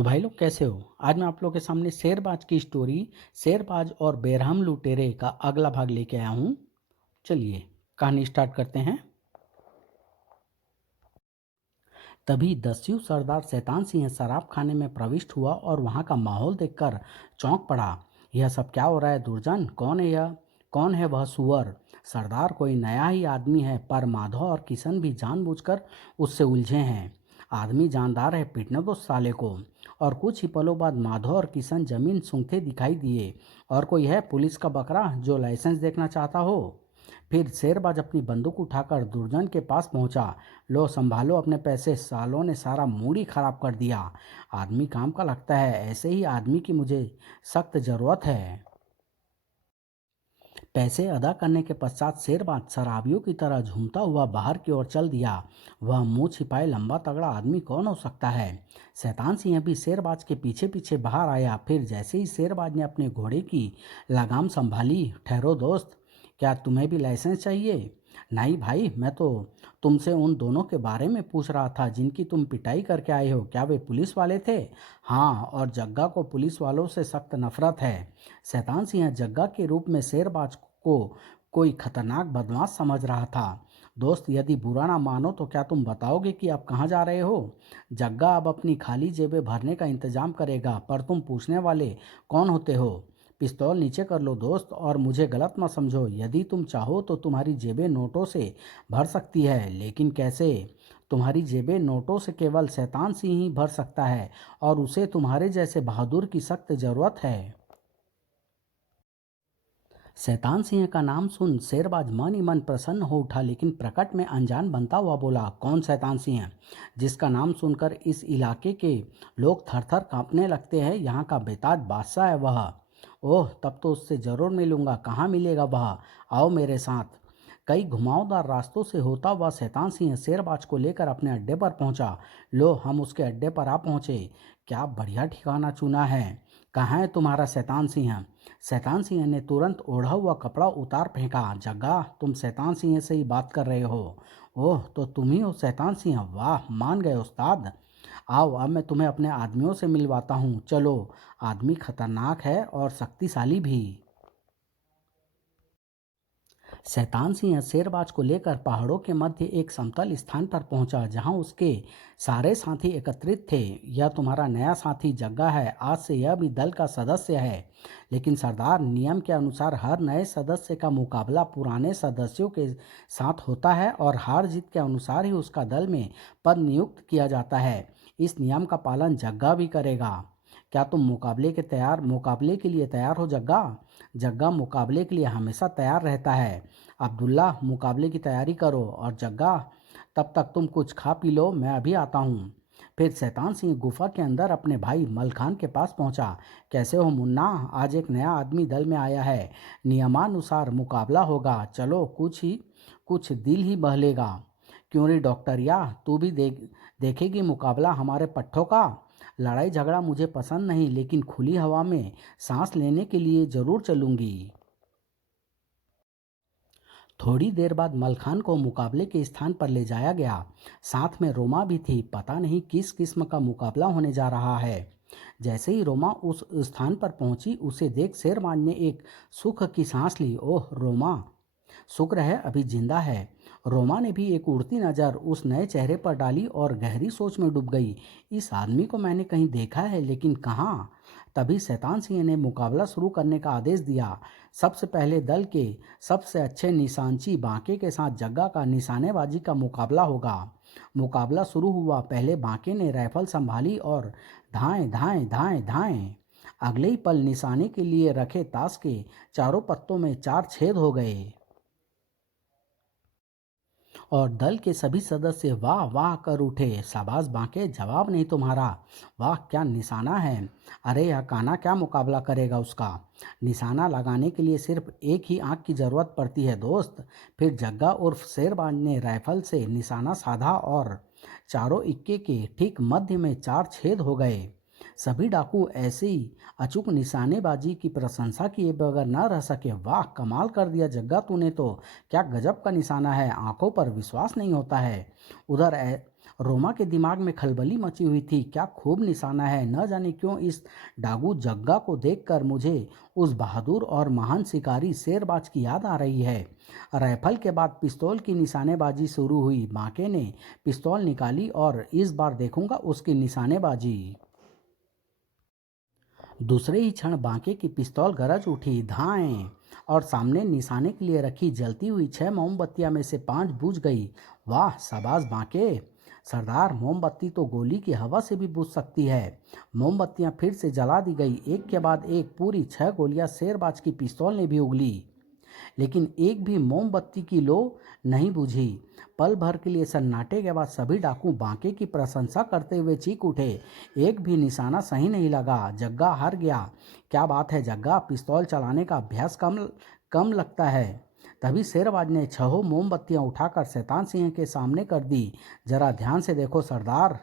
तो भाई लोग कैसे हो। आज मैं आप लोग के सामने शेरबाज की स्टोरी शेरबाज और बेरहम लुटेरे का अगला भाग लेके आया हूँ। चलिए कहानी स्टार्ट करते हैं। तभी दस्यु सरदार शैतान सिंह शराब खाने में प्रविष्ट हुआ और वहाँ का माहौल देखकर चौंक पड़ा। यह सब क्या हो रहा है दुर्जन? कौन है यह? कौन है वह सुअर? सरदार कोई नया ही आदमी है, पर माधव और किशन भी जानबूझकर उससे उलझे हैं। आदमी जानदार है, पीटने दो साले को। और कुछ ही पलों बाद माधव और किशन जमीन सूंघते दिखाई दिए। और कोई है पुलिस का बकरा जो लाइसेंस देखना चाहता हो? फिर शेरबाज अपनी बंदूक उठाकर दुर्जन के पास पहुंचा। लो संभालो अपने पैसे, सालों ने सारा मूड ही खराब कर दिया। आदमी काम का लगता है, ऐसे ही आदमी की मुझे सख्त जरूरत है। पैसे अदा करने के पश्चात शेरबाज शराबियों की तरह झूमता हुआ बाहर की ओर चल दिया। वह मुंह छिपाए लंबा तगड़ा आदमी कौन हो सकता है? शैतान सिंह भी शेरबाज के पीछे पीछे बाहर आया। फिर जैसे ही शेरबाज ने अपने घोड़े की लगाम संभाली, ठहरो दोस्त, क्या तुम्हें भी लाइसेंस चाहिए? नहीं भाई, मैं तो तुमसे उन दोनों के बारे में पूछ रहा था जिनकी तुम पिटाई करके आए हो। क्या वे पुलिस वाले थे? हाँ, और जग्गा को पुलिस वालों से सख्त नफरत है। शैतान सिंह जग्गा के रूप में शेरबाज को कोई खतरनाक बदमाश समझ रहा था। दोस्त, यदि बुरा ना मानो तो क्या तुम बताओगे कि आप कहाँ जा रहे हो? जग्गा अब अपनी खाली जेबें भरने का इंतजाम करेगा, पर तुम पूछने वाले कौन होते हो? पिस्तौल नीचे कर लो दोस्त, और मुझे गलत मत समझो। यदि तुम चाहो तो तुम्हारी जेबें नोटों से भर सकती है, लेकिन कैसे? तुम्हारी जेबें नोटों से केवल शैतान सिंह ही भर सकता है, और उसे तुम्हारे जैसे बहादुर की सख्त जरूरत है। शैतान सिंह का नाम सुन शेरबाज मन ही मन प्रसन्न हो उठा, लेकिन प्रकट में अनजान बनता हुआ बोला, कौन शैतान सिंह जिसका नाम सुनकर इस इलाके के लोग थर थर कांपने लगते हैं? यहाँ का बेताज बादशाह है वह। ओह, तब तो उससे जरूर मिलूंगा। कहाँ मिलेगा वह? आओ मेरे साथ। कई घुमावदार रास्तों से होता हुआ शैतान सिंह शेरबाज को लेकर अपने अड्डे पर पहुंचा। लो, हम उसके अड्डे पर आ पहुंचे। क्या बढ़िया ठिकाना चुना है। कहाँ है तुम्हारा शैतान सिंह? शैतान सिंह ने तुरंत ओढ़ा हुआ कपड़ा उतार फेंका। जग्गा, तुम शैतान सिंह से ही बात कर रहे हो? ओह, तो तुम ही हो शैतान सिंह। वाह, मान गए उस्ताद। आओ, अब मैं तुम्हें अपने आदमियों से मिलवाता हूँ। चलो। आदमी खतरनाक है और शक्तिशाली भी। शैतान सिंह शेरबाज को लेकर पहाड़ों के मध्य एक समतल स्थान पर पहुंचा, जहां उसके सारे साथी एकत्रित थे। यह तुम्हारा नया साथी जग्गा है। आज से यह भी दल का सदस्य है। लेकिन सरदार, नियम के अनुसार हर नए सदस्य का मुकाबला पुराने सदस्यों के साथ होता है, और हार जीत के अनुसार ही उसका दल में पद नियुक्त किया जाता है। इस नियम का पालन जग्गा भी करेगा। क्या तुम मुकाबले के लिए तैयार हो जग्गा? जग्गा मुकाबले के लिए हमेशा तैयार रहता है। अब्दुल्ला, मुकाबले की तैयारी करो। और जग्गा, तब तक तुम कुछ खा पी लो, मैं अभी आता हूँ। फिर शैतान सिंह गुफा के अंदर अपने भाई मलखान के पास पहुंचा। कैसे हो मुन्ना? आज एक नया आदमी दल में आया है। नियमानुसार मुकाबला होगा। चलो, कुछ दिल ही बहलेगा। क्यों रे डॉक्टर, या तू भी देखेगी मुकाबला हमारे पट्ठों का? लड़ाई झगड़ा मुझे पसंद नहीं, लेकिन खुली हवा में सांस लेने के लिए जरूर चलूंगी। थोड़ी देर बाद मलखान को मुकाबले के स्थान पर ले जाया गया। साथ में रोमा भी थी। पता नहीं किस किस्म का मुकाबला होने जा रहा है। जैसे ही रोमा उस स्थान पर पहुंची, उसे देख शेरमान ने एक सुख की सांस ली। ओह रोमा, शुक्र है अभी जिंदा है। रोमा ने भी एक उड़ती नज़र उस नए चेहरे पर डाली और गहरी सोच में डूब गई। इस आदमी को मैंने कहीं देखा है, लेकिन कहाँ? तभी शैतान सिंह ने मुकाबला शुरू करने का आदेश दिया। सबसे पहले दल के सबसे अच्छे निशानची बांके के साथ जग्गा का निशानेबाजी का मुकाबला होगा। मुकाबला शुरू हुआ। पहले बांके ने राइफल संभाली और धाएं धाएं धाएं धाएं। अगले ही पल निशाने के लिए रखे ताश के चारों पत्तों में 4 छेद हो गए, और दल के सभी सदस्य वाह वाह कर उठे। शाबाश बांके, जवाब नहीं तुम्हारा। वाह, क्या निशाना है। अरे यह काना क्या मुकाबला करेगा उसका? निशाना लगाने के लिए सिर्फ एक ही आंख की जरूरत पड़ती है दोस्त। फिर जग्गा उर्फ शेरबाज ने राइफल से निशाना साधा और चारों इक्के के ठीक मध्य में 4 छेद हो गए। सभी डाकू ऐसे ही अचूक निशानेबाजी की प्रशंसा किए बगैर न रह सके। वाह, कमाल कर दिया जग्गा तूने तो। क्या गजब का निशाना है, आंखों पर विश्वास नहीं होता है। उधर रोमा के दिमाग में खलबली मची हुई थी। क्या खूब निशाना है। न जाने क्यों इस डाकू जग्गा को देखकर मुझे उस बहादुर और महान शिकारी शेरबाज की याद आ रही है। राइफल के बाद पिस्तौल की निशानेबाजी शुरू हुई। बांके ने पिस्तौल निकाली और इस बार देखूंगा उसकी निशानेबाजी। दूसरे ही क्षण बांके की पिस्तौल गरज उठी। धाएं! और सामने निशाने के लिए रखी जलती हुई 6 मोमबत्तियां में से 5 बुझ गई। वाह शाबाश बांके! सरदार, मोमबत्ती तो गोली की हवा से भी बुझ सकती है। मोमबत्तियां फिर से जला दी गई। एक के बाद एक पूरी 6 गोलियां शेरबाज की पिस्तौल ने भी उगली, लेकिन एक भी मोमबत्ती की लो नहीं बुझी। पल भर के लिए सन्नाटे के बाद सभी डाकू बांके की प्रशंसा करते हुए चीख उठे। एक भी निशाना सही नहीं लगा। जग्गा हार गया। क्या बात है जग्गा, पिस्तौल चलाने का अभ्यास कम कम लगता है। तभी शेरबाज ने 6 मोमबत्तियां उठाकर शैतान सिंह के सामने कर दी। जरा ध्यान से देखो सरदार।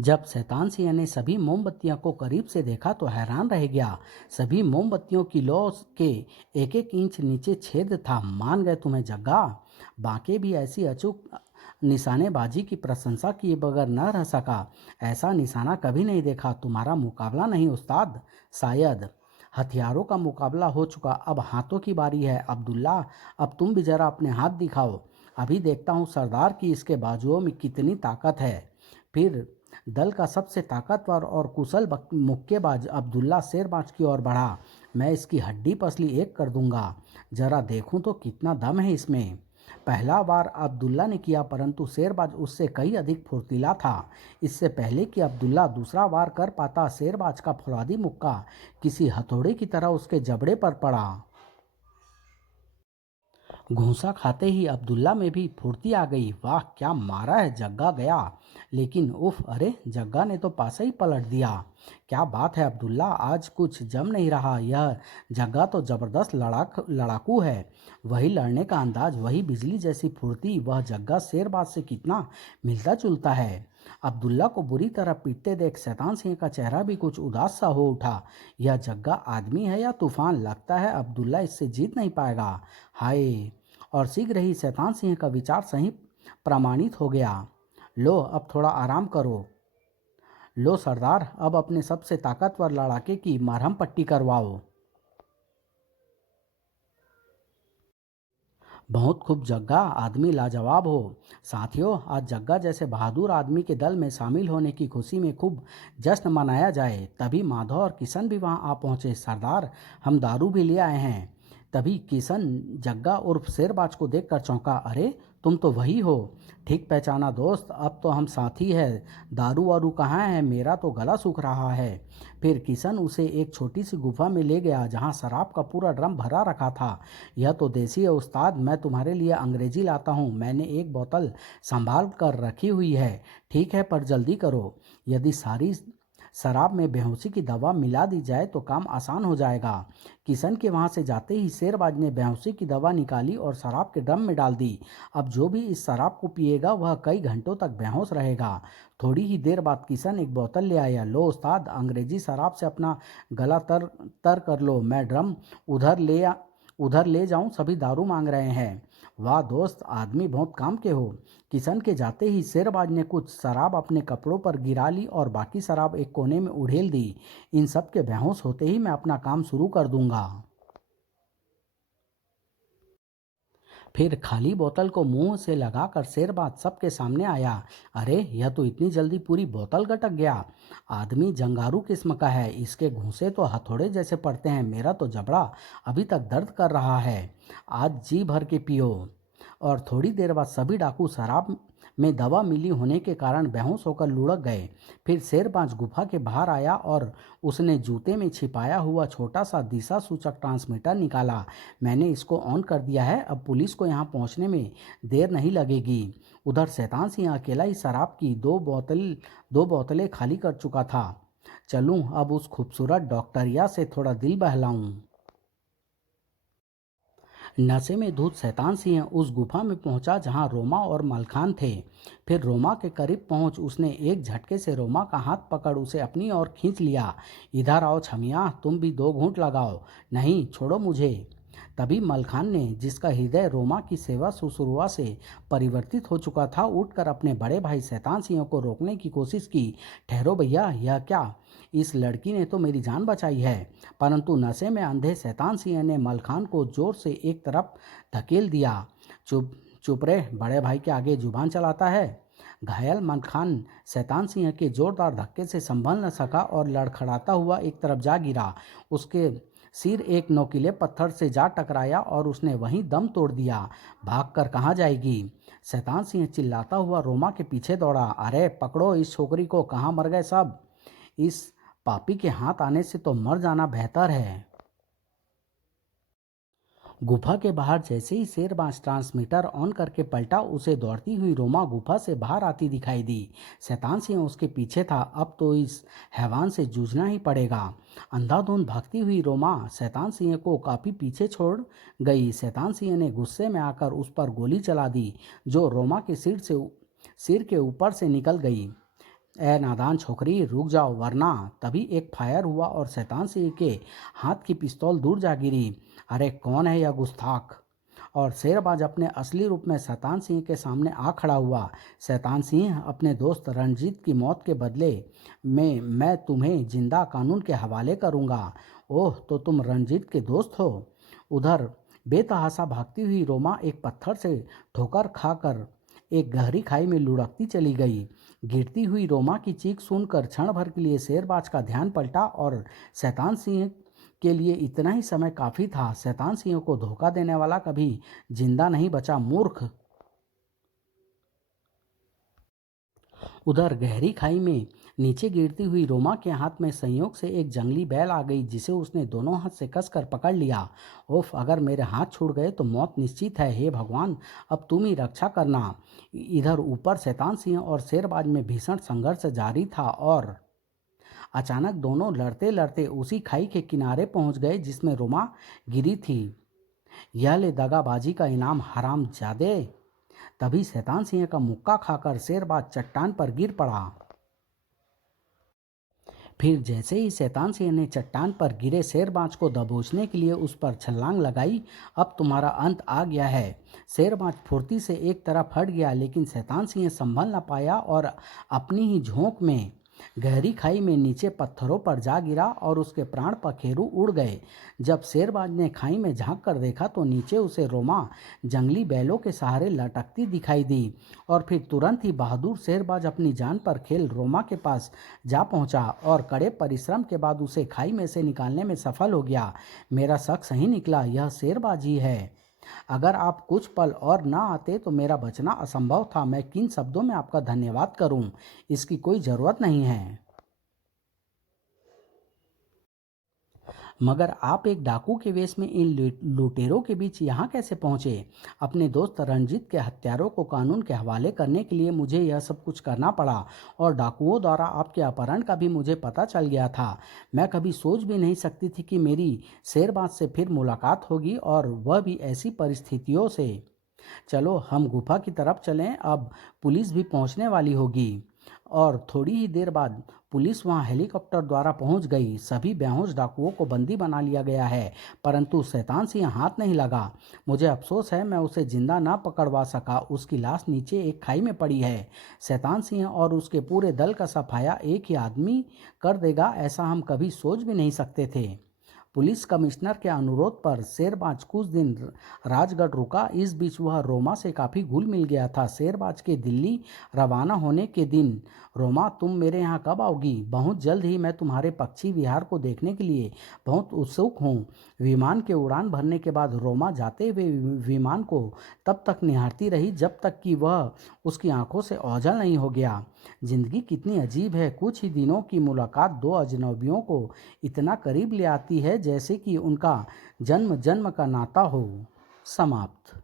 जब शैतान सिंह ने सभी मोमबत्तियों को करीब से देखा तो हैरान रह गया। सभी मोमबत्तियों की लौ के एक एक इंच नीचे छेद था। मान गए तुम्हें जग्गा। बांके भी ऐसी अचूक निशानेबाजी की प्रशंसा किए बगैर न रह सका। ऐसा निशाना कभी नहीं देखा। तुम्हारा मुकाबला नहीं उस्ताद, शायद। हथियारों का मुकाबला हो चुका, अब हाथों की बारी है। अब्दुल्ला, अब तुम भी जरा अपने हाथ दिखाओ। अभी देखता हूँ सरदार की इसके बाजुओं में कितनी ताकत है। फिर दल का सबसे ताकतवर और कुशल मुक्केबाज अब्दुल्ला शेरबाज की ओर बढ़ा। मैं इसकी हड्डी पसली एक कर दूंगा। जरा देखूं तो कितना दम है इसमें। पहला वार अब्दुल्ला ने किया, परंतु शेरबाज उससे कई अधिक फुर्तीला था। इससे पहले कि अब्दुल्ला दूसरा वार कर पाता, शेरबाज का फौलादी मुक्का किसी हथौड़े की तरह उसके जबड़े पर पड़ा। घूंसा खाते ही अब्दुल्ला में भी फुर्ती आ गई। वाह क्या मारा है। जग्गा गया, लेकिन उफ, अरे जग्गा ने तो पासा ही पलट दिया। क्या बात है अब्दुल्ला, आज कुछ जम नहीं रहा। यह जग्गा तो जबरदस्त लड़ाकू है। वही लड़ने का अंदाज, वही बिजली जैसी फुर्ती। वह जग्गा शेरबाज से कितना मिलता जुलता है। अब्दुल्ला को बुरी तरह पीटते देख शैतान सिंह का चेहरा भी कुछ उदास सा हो उठा। यह जग्गा आदमी है या तूफान? लगता है अब्दुल्ला इससे जीत नहीं पाएगा। हाय! और शीघ्र ही शैतान सिंह का विचार सही प्रमाणित हो गया। लो अब थोड़ा आराम करो। लो सरदार, अब अपने सबसे ताकतवर लड़ाके की मरहम पट्टी करवाओ। बहुत खूब जग्गा, आदमी लाजवाब हो। साथियों, आज जग्गा जैसे बहादुर आदमी के दल में शामिल होने की खुशी में खूब जश्न मनाया जाए। तभी माधव और किशन भी वहां आ पहुंचे। सरदार, हम दारू भी ले आए हैं। तभी किशन जग्गा उर्फ शेरबाज को देखकर चौंका। अरे तुम तो वही हो। ठीक पहचाना दोस्त, अब तो हम साथी हैं। दारू वारू कहाँ है? मेरा तो गला सूख रहा है। फिर किशन उसे एक छोटी सी गुफा में ले गया जहाँ शराब का पूरा ड्रम भरा रखा था। यह तो देसी है उस्ताद, मैं तुम्हारे लिए अंग्रेजी लाता हूँ। मैंने एक बोतल संभाल कर रखी हुई है। ठीक है, पर जल्दी करो। यदि सारी शराब में बेहोशी की दवा मिला दी जाए तो काम आसान हो जाएगा। किशन के वहां से जाते ही शेरबाज ने बेहोशी की दवा निकाली और शराब के ड्रम में डाल दी। अब जो भी इस शराब को पिएगा वह कई घंटों तक बेहोश रहेगा। थोड़ी ही देर बाद किशन एक बोतल ले आया। लो उस्ताद, अंग्रेजी शराब से अपना गला तर तर कर लो। मैं ड्रम उधर ले उधर ले जाऊं, सभी दारू मांग रहे हैं। वाह दोस्त, आदमी बहुत काम के हो। किशन के जाते ही शेरबाज ने कुछ शराब अपने कपड़ों पर गिरा ली और बाकी शराब एक कोने में उड़ेल दी। इन सब के बेहोश होते ही मैं अपना काम शुरू कर दूंगा। फिर खाली बोतल को मुंह से लगाकर शेरबाज सबके सामने आया। अरे यह तो इतनी जल्दी पूरी बोतल गटक गया। आदमी जंगारू किस्म का है। इसके घूंसे तो हथौड़े जैसे पड़ते हैं। मेरा तो जबड़ा अभी तक दर्द कर रहा है। आज जी भर के पियो। और थोड़ी देर बाद सभी डाकू शराब में दवा मिली होने के कारण बेहोश होकर लुढ़क गए। फिर शेरबाज गुफा के बाहर आया और उसने जूते में छिपाया हुआ छोटा सा दिशा सूचक ट्रांसमीटर निकाला। मैंने इसको ऑन कर दिया है। अब पुलिस को यहाँ पहुँचने में देर नहीं लगेगी। उधर शैतान सिंह अकेला ही शराब की दो बोतलें खाली कर चुका था। चलूँ अब उस खूबसूरत डॉक्टरिया से थोड़ा दिल बहलाऊं। नशे में धुत शैतान सिंह उस गुफा में पहुंचा जहां रोमा और मलखान थे। फिर रोमा के करीब पहुंच उसने एक झटके से रोमा का हाथ पकड़ उसे अपनी ओर खींच लिया। इधर आओ छमिया, तुम भी 2 घूंट लगाओ। नहीं, छोड़ो मुझे। तभी मलखान ने, जिसका हृदय रोमा की सेवा शुश्रूषा से परिवर्तित हो चुका था, उठकर अपने बड़े भाई शैतान सिंह को रोकने की कोशिश की। ठहरो भैया, यह क्या? इस लड़की ने तो मेरी जान बचाई है। परंतु नशे में अंधे शैतान सिंह ने मलखान को जोर से एक तरफ धकेल दिया। चुप चुप रहे, बड़े भाई के आगे जुबान चलाता है। घायल मलखान शैतान सिंह के जोरदार धक्के से संभल न सका और लड़खड़ाता हुआ एक तरफ जा गिरा। उसके सिर एक नोकीले पत्थर से जा टकराया और उसने वहीं दम तोड़ दिया। भागकर कहाँ जाएगी? शैतान सिंह चिल्लाता हुआ रोमा के पीछे दौड़ा। अरे पकड़ो इस छोकरी को, कहाँ मर गए सब? इस पापी के हाथ आने से तो मर जाना बेहतर है। गुफा के बाहर जैसे ही शेरबाज ट्रांसमीटर ऑन करके पलटा, उसे दौड़ती हुई रोमा गुफा से बाहर आती दिखाई दी। शैतान सिंह उसके पीछे था। अब तो इस हैवान से जूझना ही पड़ेगा। अंधाधुंध भागती हुई रोमा शैतान सिंह को काफी पीछे छोड़ गई। शैतान सिंह ने गुस्से में आकर उस पर गोली चला दी, जो रोमा के सिर के ऊपर से निकल गई। ए नादान छोकरी, रुक जाओ वरना। तभी एक फायर हुआ और शैतान सिंह के हाथ की पिस्तौल दूर जा गिरी। अरे कौन है यह गुस्ताख? और शेरबाज अपने असली रूप में शैतान सिंह के सामने आ खड़ा हुआ। शैतान सिंह, अपने दोस्त रणजीत की मौत के बदले में मैं तुम्हें जिंदा कानून के हवाले करूंगा। ओह, तो तुम रणजीत के दोस्त हो? उधर बेतहाशा भागती हुई रोमा एक पत्थर से ठोकर खाकर एक गहरी खाई में लुढ़कती चली गई। गिरती हुई रोमा की चीख सुनकर क्षण भर के लिए शेरबाज का ध्यान पलटा और शैतान सिंह के लिए इतना ही समय काफी था। शैतान सिंह को धोखा देने वाला कभी जिंदा नहीं बचा, मूर्ख। उधर गहरी खाई में नीचे गिरती हुई रोमा के हाथ में संयोग से एक जंगली बैल आ गई, जिसे उसने दोनों हाथ से कसकर पकड़ लिया। ओफ, अगर मेरे हाथ छूट गए तो मौत निश्चित है। हे भगवान, अब तुम ही रक्षा करना। इधर ऊपर शैतान सिंह और शेरबाज में भीषण संघर्ष जारी था और अचानक दोनों लड़ते लड़ते उसी खाई के किनारे पहुंच गए जिसमें रोमा गिरी थी। यह ले दगाबाजी का इनाम, हरामजादे। तभी शैतान सिंह का मुक्का खाकर शेरबाज चट्टान पर गिर पड़ा। फिर जैसे ही शैतान सिंह ने चट्टान पर गिरे शेरबाज को दबोचने के लिए उस पर छलांग लगाई, अब तुम्हारा अंत आ गया है। शेरबाज फुर्ती से एक तरफ हट गया, लेकिन शैतान सिंह संभल न पाया और अपनी ही झोंक में गहरी खाई में नीचे पत्थरों पर जा गिरा और उसके प्राण पखेरु उड़ गए। जब शेरबाज ने खाई में झांक कर देखा तो नीचे उसे रोमा जंगली बैलों के सहारे लटकती दिखाई दी। और फिर तुरंत ही बहादुर शेरबाज अपनी जान पर खेल रोमा के पास जा पहुंचा और कड़े परिश्रम के बाद उसे खाई में से निकालने में सफल हो गया। मेरा शक सही निकला, यह शेरबाज ही है। अगर आप कुछ पल और ना आते तो मेरा बचना असंभव था। मैं किन शब्दों में आपका धन्यवाद करूं? इसकी कोई ज़रूरत नहीं है। मगर आप एक डाकू के वेश में इन लुटेरों के बीच यहाँ कैसे पहुँचे? अपने दोस्त रणजीत के हत्यारों को कानून के हवाले करने के लिए मुझे यह सब कुछ करना पड़ा और डाकुओं द्वारा आपके अपहरण का भी मुझे पता चल गया था। मैं कभी सोच भी नहीं सकती थी कि मेरी शेरबाज से फिर मुलाकात होगी, और वह भी ऐसी परिस्थितियों से। चलो हम गुफा की तरफ चलें, अब पुलिस भी पहुंचने वाली होगी। और थोड़ी ही देर बाद पुलिस वहां हेलीकॉप्टर द्वारा पहुंच गई। सभी बेहोश डाकुओं को बंदी बना लिया गया है, परंतु शैतान सिंह हाथ नहीं लगा। मुझे अफसोस है, मैं उसे जिंदा ना पकड़वा सका। उसकी लाश नीचे एक खाई में पड़ी है। शैतान सिंह और उसके पूरे दल का सफाया एक ही आदमी कर देगा, ऐसा हम कभी सोच भी नहीं सकते थे। पुलिस कमिश्नर के अनुरोध पर शेरबाज कुछ दिन राजगढ़ रुका। इस बीच वह रोमा से काफ़ी घुल मिल गया था। शेरबाज के दिल्ली रवाना होने के दिन, रोमा तुम मेरे यहाँ कब आओगी? बहुत जल्द ही, मैं तुम्हारे पक्षी विहार को देखने के लिए बहुत उत्सुक हूँ। विमान के उड़ान भरने के बाद रोमा जाते हुए विमान को तब तक निहारती रही जब तक कि वह उसकी आंखों से ओझल नहीं हो गया। जिंदगी कितनी अजीब है। कुछ ही दिनों की मुलाकात दो अजनबियों को इतना करीब ले आती है जैसे कि उनका जन्म जन्म का नाता हो। समाप्त।